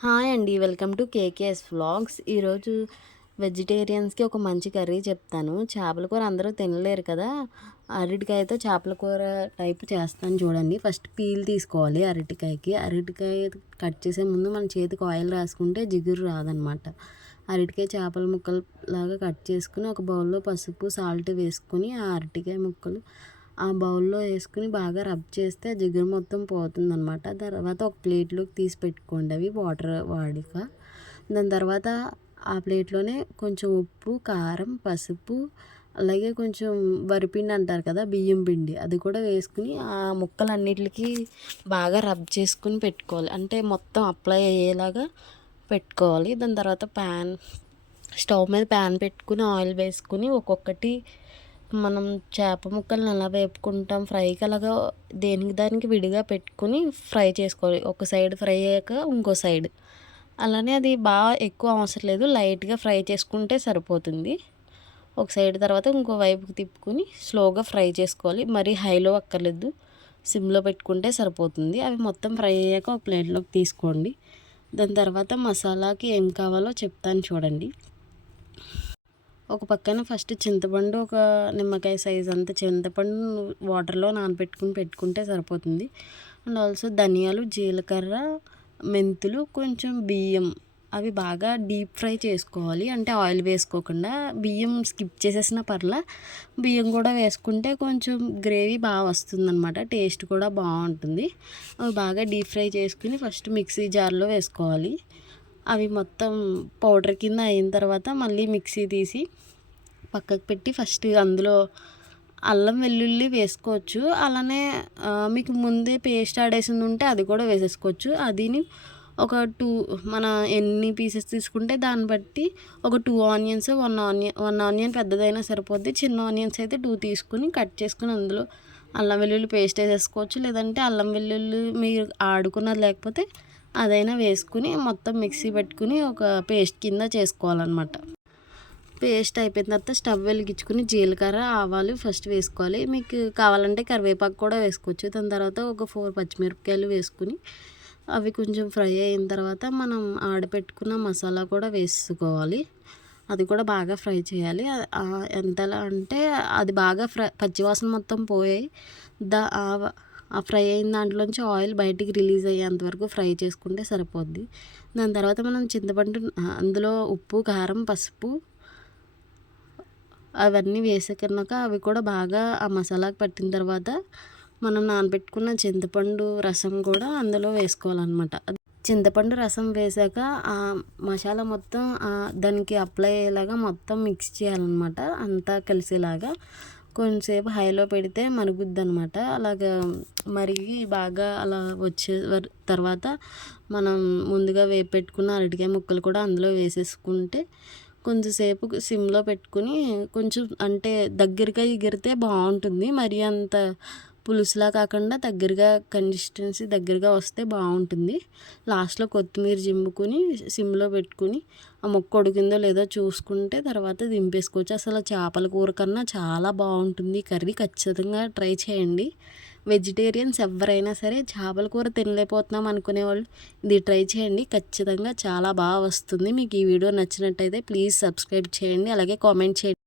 Hi అండి welcome to KKS vlogs. ఈరోజు వెజిటేరియన్స్కి ఒక మంచి కర్రీ చెప్తాను. చేపల కూర అందరూ తినలేరు కదా అరటికాయతో చేపల కూర టైప్ చేస్తాను చూడండి. ఫస్ట్ పీల్ తీసుకోవాలి అరటికాయకి. అరటికాయ కట్ చేసే ముందు మన చేతికి ఆయిల్ రాసుకుంటే జిగురు రాదనమాట. అరటికాయ చేపల ముక్కలు లాగా కట్ చేసుకుని ఒక బౌల్లో పసుపు సాల్ట్ వేసుకొని ఆ అరటికాయ ముక్కలు ఆ బౌల్లో వేసుకుని బాగా రబ్ చేస్తే జిగురు మొత్తం పోతుందనమాట తర్వాత ఒక ప్లేట్లోకి తీసి పెట్టుకోండి అవి వాటర్ వాడిక. దాని తర్వాత ఆ ప్లేట్లోనే కొంచెం ఉప్పు కారం పసుపు అలాగే కొంచెం వరిపిండి అంటారు కదా బియ్యం పిండి అది కూడా వేసుకుని ఆ ముక్కలన్నిటికి బాగా రబ్ చేసుకుని పెట్టుకోవాలి. అంటే మొత్తం అప్లై అయ్యేలాగా పెట్టుకోవాలి. దాని తర్వాత ప్యాన్ స్టవ్ మీద ప్యాన్ పెట్టుకుని ఆయిల్ వేసుకుని ఒక్కొక్కటి మనం చేప ముక్కలను ఎలా వేపుకుంటాం ఫ్రైకి అలాగా దేనికి దానికి విడిగా పెట్టుకుని ఫ్రై చేసుకోవాలి. ఒక సైడ్ ఫ్రై అయ్యాక ఇంకో సైడ్. అలానే అది బాగా ఎక్కువ అవసరం లేదు. లైట్గా ఫ్రై చేసుకుంటే సరిపోతుంది. ఒక సైడ్ తర్వాత ఇంకో వైపుకి తిప్పుకొని స్లోగా ఫ్రై చేసుకోవాలి. మరీ హైలో అక్కర్లేదు. సిమ్లో పెట్టుకుంటే సరిపోతుంది. అవి మొత్తం ఫ్రై అయ్యాక ఒక ప్లేట్లోకి తీసుకోండి. దాని తర్వాత మసాలాకి ఏం కావాలో చెప్తాను చూడండి. ఒక పక్కన ఫస్ట్ చింతపండు ఒక నిమ్మకాయ సైజ్ అంత చింతపండు వాటర్లో నానబెట్టుకుని పెట్టుకుంటే సరిపోతుంది. అండ్ ఆల్సో ధనియాలు జీలకర్ర మెంతులు కొంచెం బియ్యం. అవి బాగా డీప్ ఫ్రై చేసుకోవాలి. అంటే ఆయిల్ వేసుకోకుండా బియ్యం స్కిప్ చేసేసిన పర్లా బియ్యం కూడా వేసుకుంటే కొంచెం గ్రేవీ బాగా వస్తుందన్నమాట. టేస్ట్ కూడా బాగుంటుంది. అవి బాగా డీప్ ఫ్రై చేసుకుని ఫస్ట్ మిక్సీ జార్లో వేసుకోవాలి. అవి మొత్తం పౌడర్ కింద అయిన తర్వాత మళ్ళీ మిక్సీ తీసి పక్కకు పెట్టి ఫస్ట్ అందులో అల్లం వెల్లుల్లి వేసుకోవచ్చు. అలానే మీకు ముందే పేస్ట్ ఆడేసింది ఉంటే అది కూడా వేసేసుకోవచ్చు. అదిని ఒక టూ మన ఎన్ని పీసెస్ తీసుకుంటే దాన్ని బట్టి ఒక two onions one onion one onion పెద్దదైనా సరిపోద్ది. చిన్న ఆనియన్స్ అయితే టూ తీసుకుని కట్ చేసుకుని అందులో అల్లం వెల్లుల్లి పేస్ట్ వేసేసుకోవచ్చు. లేదంటే అల్లం వెల్లుల్లి మీరు ఆడుకున్నది లేకపోతే అదైనా వేసుకుని మొత్తం మిక్సీ పెట్టుకుని ఒక పేస్ట్ కింద చేసుకోవాలన్నమాట. పేస్ట్ అయిపోయిన తర్వాత స్టవ్ వెలిగించుకుని జీలకర్ర ఆవాలు ఫస్ట్ వేసుకోవాలి. మీకు కావాలంటే కరివేపాకు కూడా వేసుకోవచ్చు. దాని తర్వాత ఒక ఫోర్ పచ్చిమిరపకాయలు వేసుకుని అవి కొంచెం ఫ్రై అయిన తర్వాత మనం ఆడపెట్టుకున్న మసాలా కూడా వేసుకోవాలి. అది కూడా బాగా ఫ్రై చేయాలి. ఎంతలా అంటే అది బాగా ఫ్రై పచ్చివాసన మొత్తం పోయాయి. దా ఆ ఫ్రై అయిన దాంట్లోంచి ఆయిల్ బయటికి రిలీజ్ అయ్యేంత వరకు ఫ్రై చేసుకుంటే సరిపోద్ది. దాని తర్వాత మనం చింతపండు అందులో ఉప్పు కారం పసుపు అవన్నీ వేసుకున్నాక అవి కూడా బాగా ఆ మసాలాకి పట్టిన తర్వాత మనం నానబెట్టుకున్న చింతపండు రసం కూడా అందులో వేసుకోవాలన్నమాట. చింతపండు రసం వేసాక ఆ మసాలా మొత్తం దానికి అప్లై అయ్యేలాగా మొత్తం మిక్స్ చేయాలన్నమాట. అంతా కలిసేలాగా కొంచెంసేపు హైలో పెడితే మరుగుద్ది అనమాట అలాగా మరిగి బాగా అలా వచ్చే తర్వాత మనం ముందుగా వేపెట్టుకున్న పెట్టుకున్న అరటికాయ ముక్కలు కూడా అందులో వేసేసుకుంటే కొంచెంసేపు సిమ్లో పెట్టుకుని కొంచెం అంటే దగ్గరగా ఎగిరితే బాగుంటుంది. మరి అంత పులుసులా కాకుండా దగ్గరగా కన్సిస్టెన్సీ దగ్గరగా వస్తే బాగుంటుంది. లాస్ట్లో కొత్తిమీర జింపుకుని సిమ్లో పెట్టుకుని ఆ మొక్క ఉడికిందో లేదో చూసుకుంటే తర్వాత దింపేసుకోవచ్చు. అసలు చేపల కూర కన్నా చాలా బాగుంటుంది కర్రీ. ఖచ్చితంగా ట్రై చేయండి. వెజిటేరియన్స్ ఎవరైనా సరే చేపల కూర తినలేకపోతున్నాం అనుకునే వాళ్ళు ఇది ట్రై చేయండి. ఖచ్చితంగా చాలా బాగా వస్తుంది. మీకు ఈ వీడియో నచ్చినట్టయితే ప్లీజ్ సబ్స్క్రైబ్ చేయండి. అలాగే కామెంట్ చేయండి.